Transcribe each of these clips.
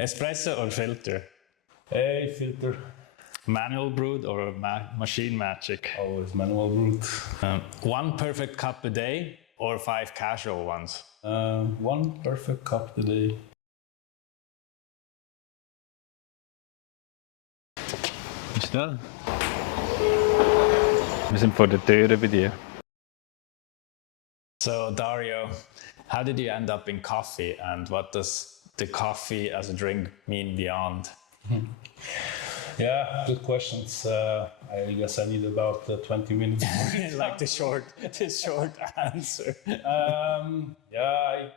Espresso or filter? Hey, filter. Manual brewed or machine magic? Always manual brewed. One perfect cup a day or 5 casual ones? One perfect cup a day. Was ist das? Wir sind vor der Tür bei dir. So Dario, how did you end up in coffee and what does the coffee as a drink mean beyond? Yeah, good questions. I guess I need about 20 minutes. Like the short answer. I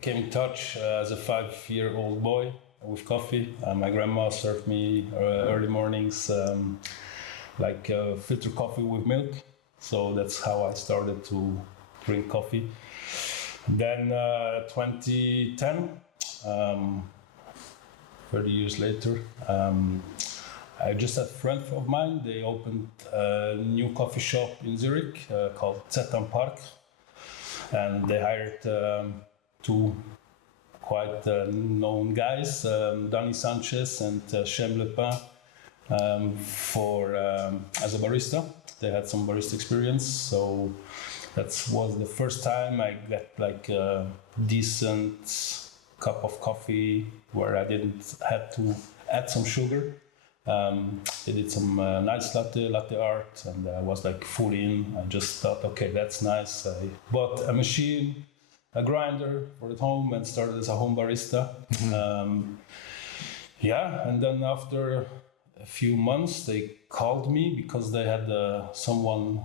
came in touch as a 5-year-old boy with coffee. My grandma served me early mornings filter coffee with milk. So that's how I started to drink coffee. Then 2010, 30 years later, I just had a friend of mine. They opened a new coffee shop in Zurich called Zetan Park, and they hired 2 quite known guys, Danny Sanchez and Shem Lepin, as a barista. They had some barista experience, so that was the first time I got like a decent cup of coffee where I didn't have to add some sugar. They did some nice latte art, and I was like fully in. I just thought, okay, that's nice. I bought a machine, a grinder for at home, and started as a home barista. And then after a few months, they called me because they had someone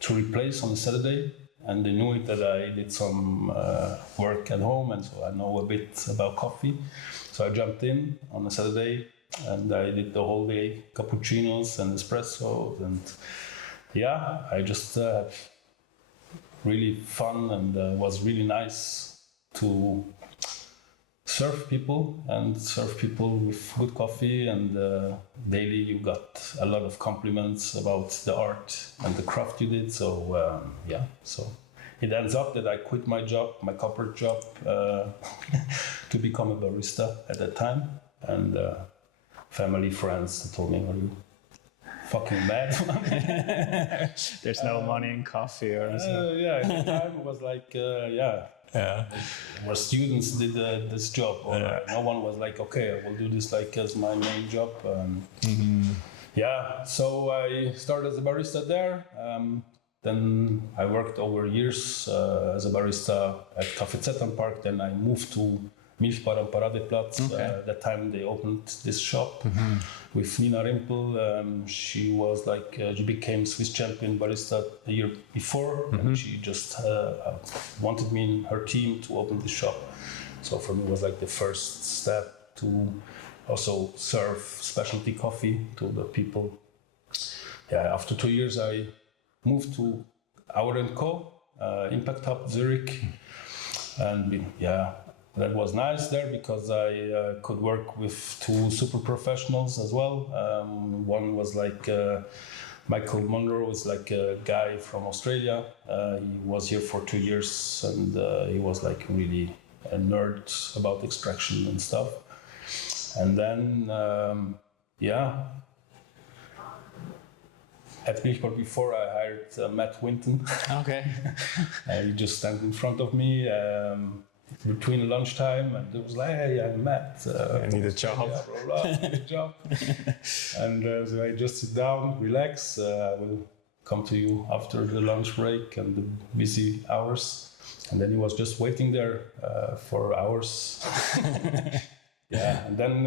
to replace on a Saturday, and they knew it that I did some work at home, and so I know a bit about coffee. So I jumped in on a Saturday, and I did the whole day cappuccinos and espressos, and I just had really fun, and was really nice to serve people with good coffee, and daily you got a lot of compliments about the art and the craft you did. So so it ends up that I quit my job, my corporate job, to become a barista at that time, and family, friends told me, "Are you fucking mad?" There's no money in coffee or something. At the time it was like, where students did this job, or no one was like, okay, I will do this like as my main job. So I started as a barista there. Then I worked over years as a barista at Café Zetan Park. Then I moved to Milchbar am Paradeplatz. That time they opened this shop with Nina Rimpel. She became Swiss champion barista a year before, and she just wanted me in her team to open this shop. So for me it was like the first step to also serve specialty coffee to the people. After 2 years I moved to OutIn, Impact Hub Zurich, and that was nice there because I could work with 2 super professionals as well. One was like Michael Monroe, is like a guy from Australia. He was here for 2 years, and he was like really a nerd about extraction and stuff. And then at Milchbar before I hired Matt Winton. Okay. He just stand in front of me between lunchtime, and it was like, "Hey, I'm Matt. I need a job." I need a job. And so I just sit down, relax. I will come to you after the lunch break and the busy hours. And then he was just waiting there for hours. And then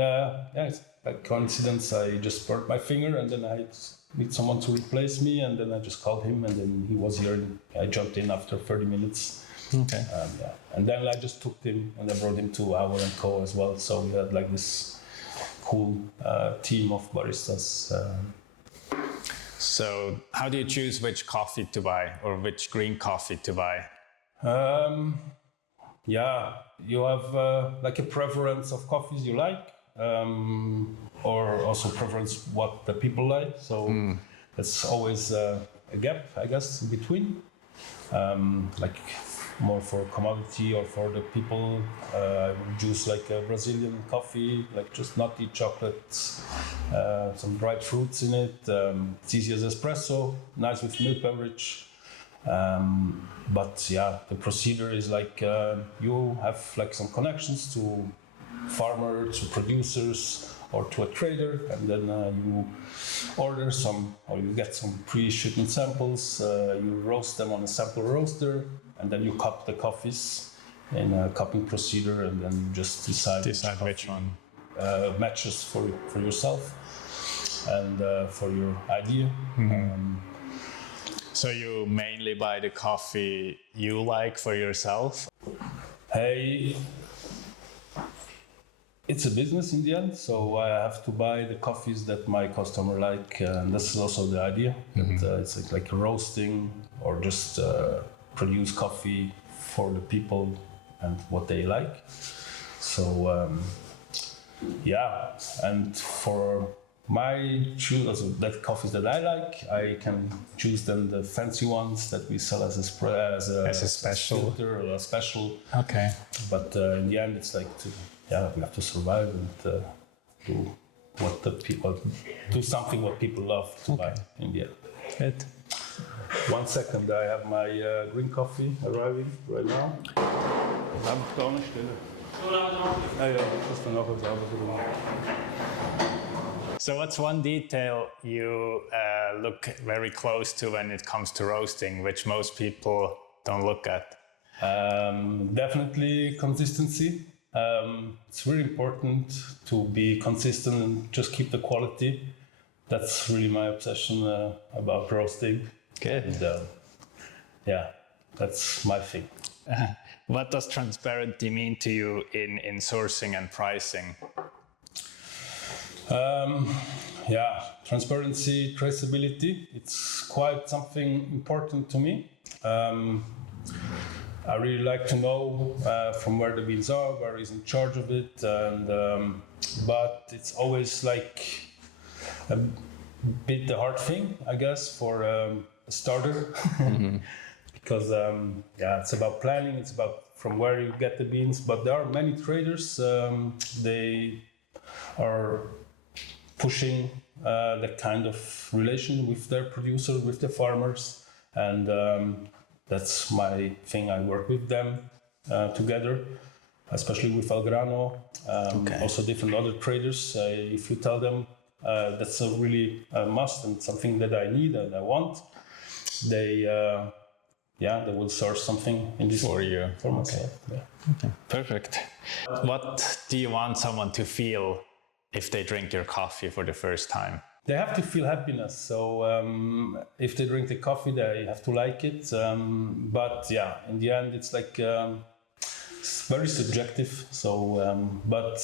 it's by coincidence I just burnt my finger, and then I need someone to replace me, and then I just called him, and then he was here, and I jumped in after 30 minutes. Okay. And then I just took him and I brought him to OutIn as well. So we had like this cool team of baristas. So how do you choose which coffee to buy or which green coffee to buy? You have like a preference of coffees you like, or also preference what the people like. So there's always a gap, I guess, in between. Like more for commodity or for the people. I would use like a Brazilian coffee, like just nutty chocolate, some dried fruits in it. It's easy as espresso, nice with milk beverage. But yeah, the procedure is like you have like some connections to farmers, to producers, or to a trader, and then you order some, or you get some pre-shipment samples. You roast them on a sample roaster, and then you cup the coffees in a cupping procedure, and then you just decide which one matches for yourself and for your idea. So you mainly buy the coffee you like for yourself? It's a business in the end, so I have to buy the coffees that my customer like, and this is also the idea. That it's like roasting or just produce coffee for the people and what they like. So yeah, and for my choose that coffees that I like, I can choose then the fancy ones that we sell as a special filter or a special. Okay. But in the end, it's like we have to survive and do something what people love to buy in the end. Good. 1 second, I have my green coffee arriving right now. So what's one detail you look very close to when it comes to roasting, which most people don't look at? Definitely consistency. It's really important to be consistent and just keep the quality. That's really my obsession about roasting. Good. And, yeah, that's my thing. What does transparency mean to you in sourcing and pricing? Transparency, traceability. It's quite something important to me. I really like to know from where the beans are, where is in charge of it, and but it's always like a bit the hard thing, I guess, for a starter, because it's about planning. It's about from where you get the beans. But there are many traders. They are pushing that kind of relation with their producer, with the farmers, and that's my thing. I work with them together, especially with Algrano, also different other traders. If you tell them that's a really must and something that I need and I want, they will source something in this for you. For myself. Okay. Okay. Perfect. What do you want someone to feel if they drink your coffee for the first time? They have to feel happiness. So if they drink the coffee, they have to like it. But yeah, in the end, it's like it's very subjective. So, but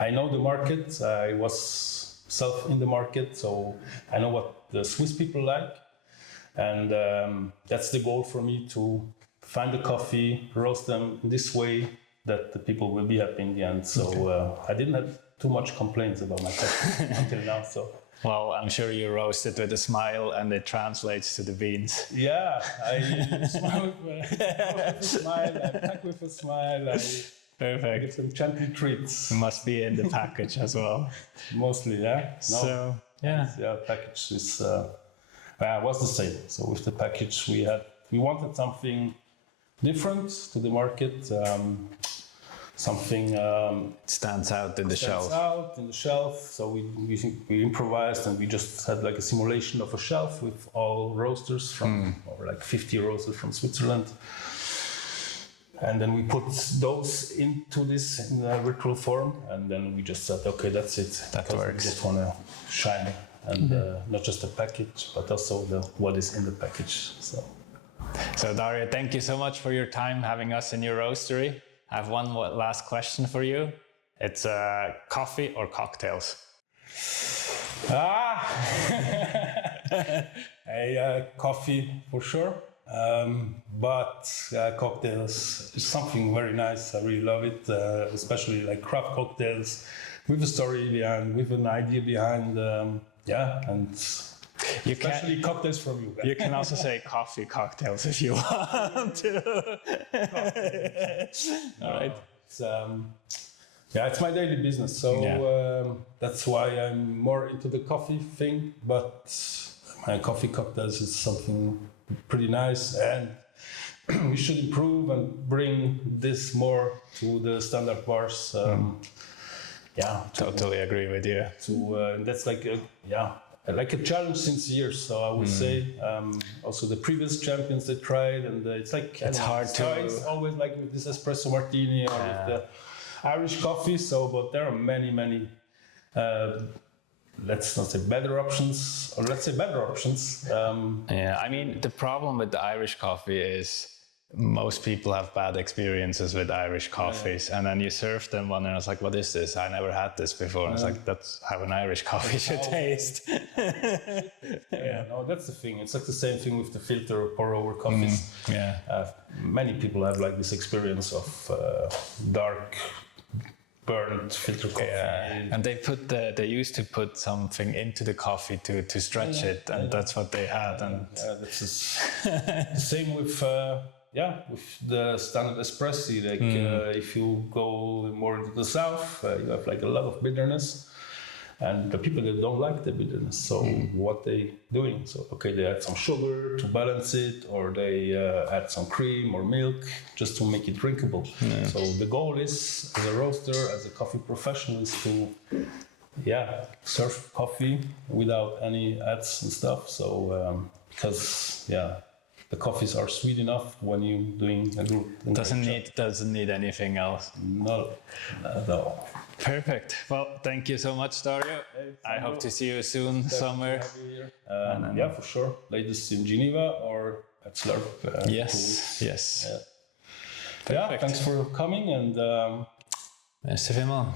I know the market. I was self in the market, so I know what the Swiss people like, and that's the goal for me, to find the coffee, roast them in this way that the people will be happy in the end. So I didn't have too much complaints about my coffee until now. So. Well, I'm sure you roast it with a smile and it translates to the beans. Yeah, I smile with a smile, I pack with a smile, I Perfect. get some gentle treats. It must be in the package as well. Mostly, yeah. No, so, yeah. Yeah, package is, was the same. So with the package we wanted something different to the market. Something stands out in the shelf. So we improvised, and we just had like a simulation of a shelf with all roasters from, or like 50 roasters from Switzerland. And then we put those into this in a virtual form, and then we just said, okay, that's it. That works. We just want to shine, and not just the package, but also what is in the package. So Dario, thank you so much for your time having us in your roastery. I have one last question for you. It's coffee or cocktails? Coffee for sure. But cocktails is something very nice. I really love it, especially like craft cocktails with a story behind, with an idea behind. And You can, Especially cocktails from you. you can also say coffee cocktails if you want to. All right. It's, it's my daily business, so that's why I'm more into the coffee thing. But my coffee cocktails is something pretty nice, and we should improve and bring this more to the standard bars. Totally agree with you. That's like a challenge since years. So I would say also the previous champions they tried, and it's like it's hard to. It's always like with this espresso martini or with the Irish coffee. So, but there are many. Let's not say better options, or let's say better options. I mean, the problem with the Irish coffee is most people have bad experiences with Irish coffees, and then you serve them one, and I was like, "What is this? I never had this before." And it's like, "That's how an Irish coffee should taste." No, that's the thing. It's like the same thing with the filter or pour-over coffees. Many people have like this experience of dark, burnt filter coffee. And they used to put something into the coffee to stretch it, and that's what they had. And that's the same with the standard espresso. Like if you go more into the south, you have like a lot of bitterness, and the people that don't like the bitterness. So what they doing? So they add some sugar to balance it, or they add some cream or milk just to make it drinkable. So the goal is, as a roaster, as a coffee professional, is to serve coffee without any ads and stuff. So because the coffees are sweet enough when you're doing a group. Doesn't need anything else. No. Perfect. Well, thank you so much, Dario. I hope to see you soon somewhere. For sure. Latest in Geneva or at Slurp. Yes. Perfect. Thanks for coming, and merci vraiment.